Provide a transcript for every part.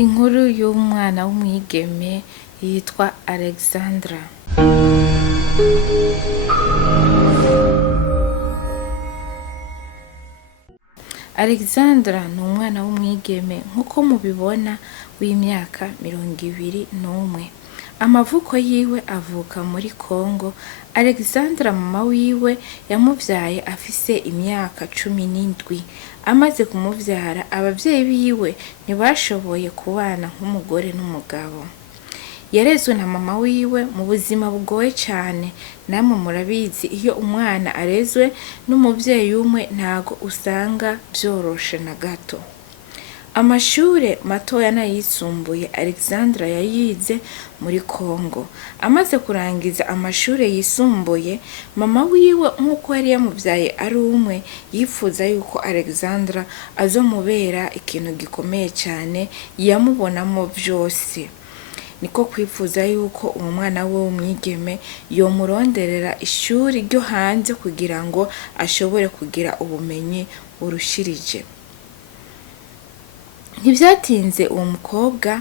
Inkuru y'umwana w'umwigeme yitwa Alexandra. Alexandra ni umwana w'umwigeme nk'uko mubibona w'imyaka 21. Amavuko yiwe avuka muri Kongo. Alexandra mama wiwe yamuvyaye afise imyaka 17. Amaze kumuvyara abavyeyi biwe ntibashoboye kubana nk'umugore n'umugabo. Yarezwe na mama wiwe mu buzima bugoye cyane. Namwe murabizi iyo umwana arezwe n'umuvyeyi umwe ntago usanga byoroshe na gato. Amashure matoya n'ayisumbuye Alexandra yayize muri Kongo. Amaze kurangiza amashure yisumbuye, mama wiwe nk'uko yari yamuvyaye ari umwe, yifuza yuko Alexandra azomubera ikintu gikomeye cyane, yamubonamo byose. Niko kwifuza yuko uwo mwana we w'umwigeme yomuronderera ishuri ryo hanze kugira ngo ashobore kugira ubumenyi burushirije. Ntibyatinze uwo mukobwa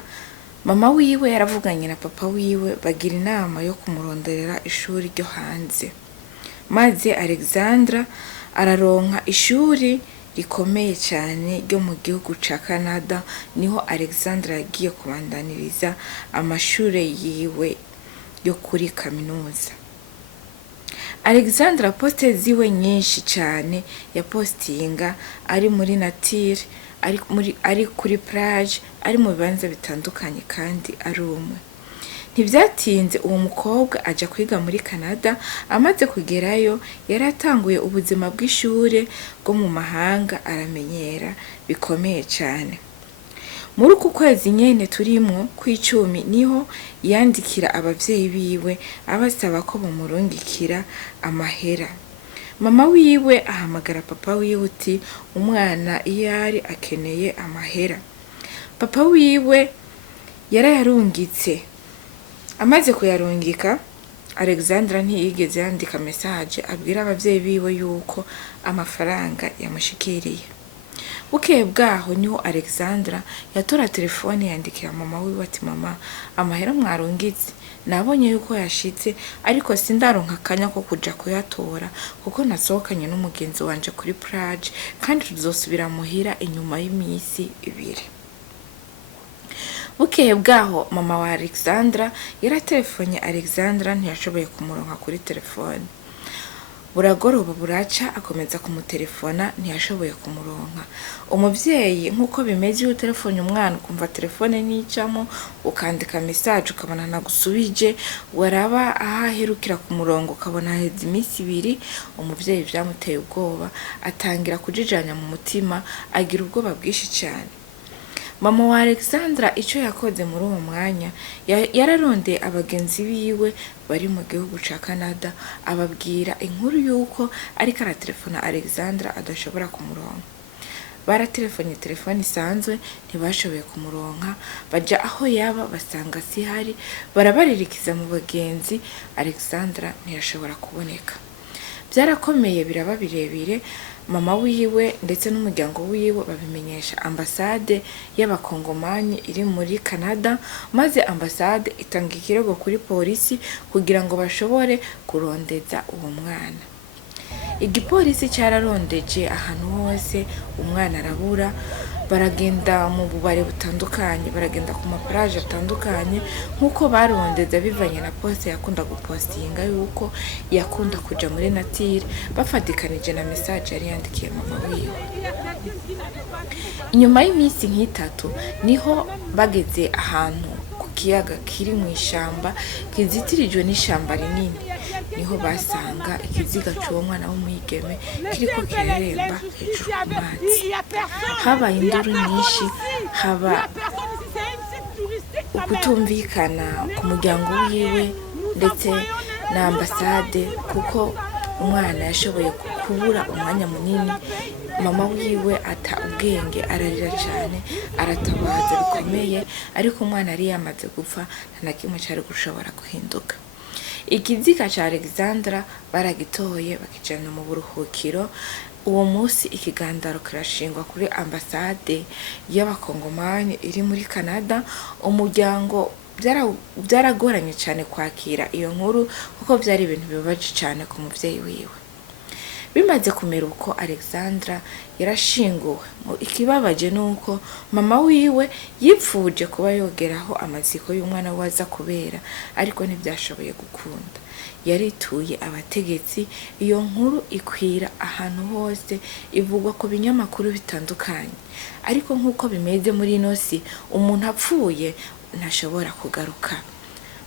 mama wiwe yaravuganye na papa wiwe bagira inama yo kumuronderera ishuri ryo hanze. Maze Alexandra araronka ishuri rikomeye cyane ryo mu gihugu ca Canada. Niho Alexandra yagiye kubandaniriza amashure yiwe yo kuri kaminuza. Alexandra poste ziwe nyinshi cyane ya postinga ari muri nature, ari kuri plage, ari mu bibanza bitandukanye kandi ari umwe. Ntibyatinze uwo mukobwa aja kwiga muri Canada. Amaze kugerayo yaratanguye ubuzima bw'ishure bwo mu mahanga, aramenyera bikomeye cyane. Muri uku kwezi nyene turimwo kw'icumi niho yandikira abavyeyi biwe abasaba ko bamurungikira amahera. Mama wiwe ahamagara papa wiwe uti umwana iyari akeneye amahera. Papa wiwe yarayarungitse. Amaze kuyarungika, Alexandra ntiyigeze yandika message abwira abavyeyi biwe yuko amafaranga yamushikiriye. Bukeye bwaho niho Alexandra yatora telefone yandikira mama wiwe ati mama, amahera mwarungitse nabonye yuko yashitse, ariko sindaronka akanya ko kuja kuyatora kuko nasohokanye n'umugenzi wanje kuri plage kandi tuzosubira muhira inyuma y'imisi 2. Bukeye bwaho mama wa Alexandra yaratelefone Alexandra ntiyashoboye kumuronka kuri telefone. Buragoroba buraca akomeza kumutelefona ntiyashoboye kumuronka. Umuvyeyi nkuko bimeze iyo telefone umwana ukumva telefone nicamo ukandika message ukabona nagusubije, waraba ahaherukira ku murongo ukabona heze imisi 2, umuvyeyi byamuteye ubwoba, atangira kujijanya mu mutima, agira ubwoba bwishi cyane. Mama wa Alexandra ico yakoze muri uwo mwanya yararondeye abagenzi biwe bari mu gihugu ca Canada, ababwira inkuru yuko ariko aratelefona Alexandra adashobora kumuronka. Baratelefone telefone isanzwe ntibashoboye kumuronka, baja aho yaba basanga sihari, barabaririkiza mu bagenzi, Alexandra ntiyashobora kuboneka. Byarakomeye biraba birebire. Mama wiwe ndetse n'umuryango wiwe babimenyesha ambasade y'abakongomani iri muri Canada, maze ambasade itanga ikirego kuri polisi kugira ngo bashobore kurondeza uwo mwana. Igipolisi cyararondeje ahantu hose, umwana arabura. Baragenda mu bubare butandukanye, baragenda ku maplage atandukanye nkuko barondeza bivanye na poste yakunda gupostinga yuko yakunda kuja muri nature, bafatikanije na message yari yandikiye mama wiwe. Inyuma y'imisi nk'itatu niho bageze ahantu ku kiyaga kiri mu ishamba kizitirijwe n'ishamba rinini. Niho basanga ikiziga cy'uwo mwana w'umwigeme kiriko kireremba hejuru ku mazi. Habaye induru nyinshi, haba ukutumvikana ku muryango wiwe ndetse na ambasade kuko umwana yashoboye kubura umwanya munini mama wiwe ata ubwenge, ararira cyane, aratabaza bikomeye, ariko umwana yari yamaze gupfa, nta na kimwe cyari gushobora guhinduka. Ikiziga cya Alexandra baragitoye bakijana mu buruhukiro. Uwo munsi ikigandaro kirashingwa kuri ambasade y'abakongomani iri muri Canada. Umuryango byaragoranye cyane kwakira iyo nkuru kuko byari ibintu bibabaje cyane ku muvyeyi wiwe. Bimaze kumera uko Alexandra yarashinguwe, ikibabaje nuko mama wiwe yipfuje kuba yogeraho amaziko y'umwana we aza kubera, ariko ntibyashoboye gukunda. Yarituye abategetsi, iyo nkuru ikwira ahantu hose, ivugwa ku binyamakuru bitandukanye. Ariko nk'uko bimeze muri ino si, umuntu apfuye ntashobora kugaruka.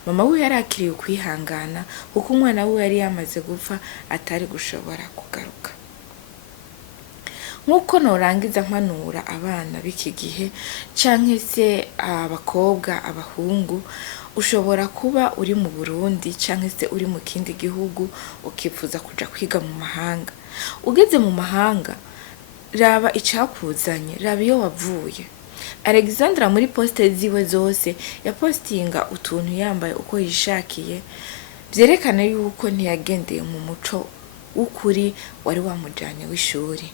Mama we yarakiriye ukwihangana kuko umwana we yari yamaze gupfa, atari gushobora kugaruka. Nk'uko norangiza mpanura abana b'iki gihe canke se abakobwa, abahungu, ushobora kuba uri mu Burundi canke se uri mu kindi gihugu ukifuza kuja kwiga mu mahanga. Ugeze mu mahanga, raba icakuzanye, raba iyo wavuye. Alexandra muri poste ziwe zose yapostinga utuntu yambaye uko yishakiye, vyerekana yuko ntiyagendeye mu muco w'ukuri wari wamujanye w'ishuri.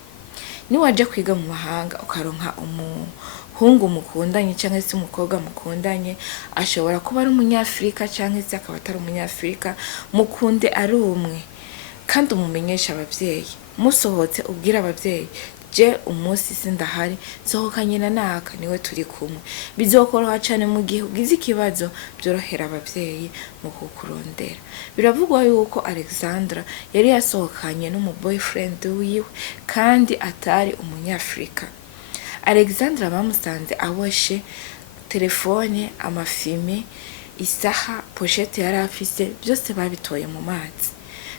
Niwaje kwiga mu mahanga ukaronka umuhungu mukundanye canke se umukobwa mukundanye, ashobora kuba ari umunyafrika canke se akaba atari umunyafrika, mukunde ari umwe kandi umumenyesha abavyeyi. Musohotse ubwira abavyeyi, je umunsi sindahari, sohokanye na naka niwe turi kumwe. Bizokoroha cyane mu gihe ugize ikibazo, byorohera abavyeyi mu kukurondera. Biravugwa yuko Alexandra yari yasohokanye n'umu boyfriend wiwe kandi atari umunyafrika. Alexandra bamusanze aboshe telefone, amafime, isaha, pochette yari afise, byose babitoye mu mazi.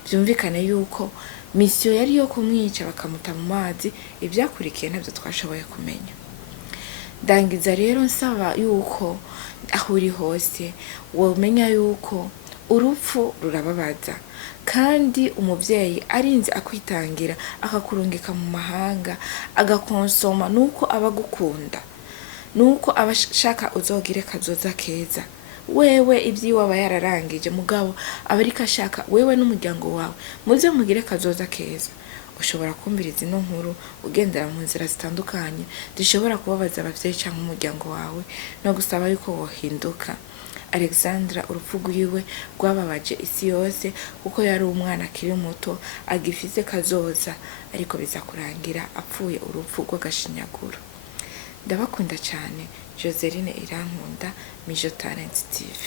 Byumvikane yuko misiyo yari yo kumwica bakamuta mu mazi. Ibyakurikiye ntabyo twashoboye kumenya. Dangiza rero nsaba yuko aho uri hose womenya yuko urupfu rurababaza, kandi umuvyeyi arinze akwitangira akakurungika mu mahanga agakonsoma, nuko abagukunda, nuko abashaka uzogire kazoza keza. Wewe ibyiwe aba yararangije, mugabo abarika ashaka wewe n'umuryango wawe muze mugire kazoza keza. Ushobora kumbiriza ino nkuru ugendera mu nzira zitandukanye zishobora kubabaza abavyeyi cyangwa umuryango wawe, no gusaba yuko wohinduka. Alexandra urupfu rwiwe rwababaje isi yose kuko yari umwana akiri muto agifise kazoza, ariko biza kurangira apfuye urupfu rw'agashinyaguro. Ndabakunda cyane. Joseline Irankunda, Mijo Talent TV.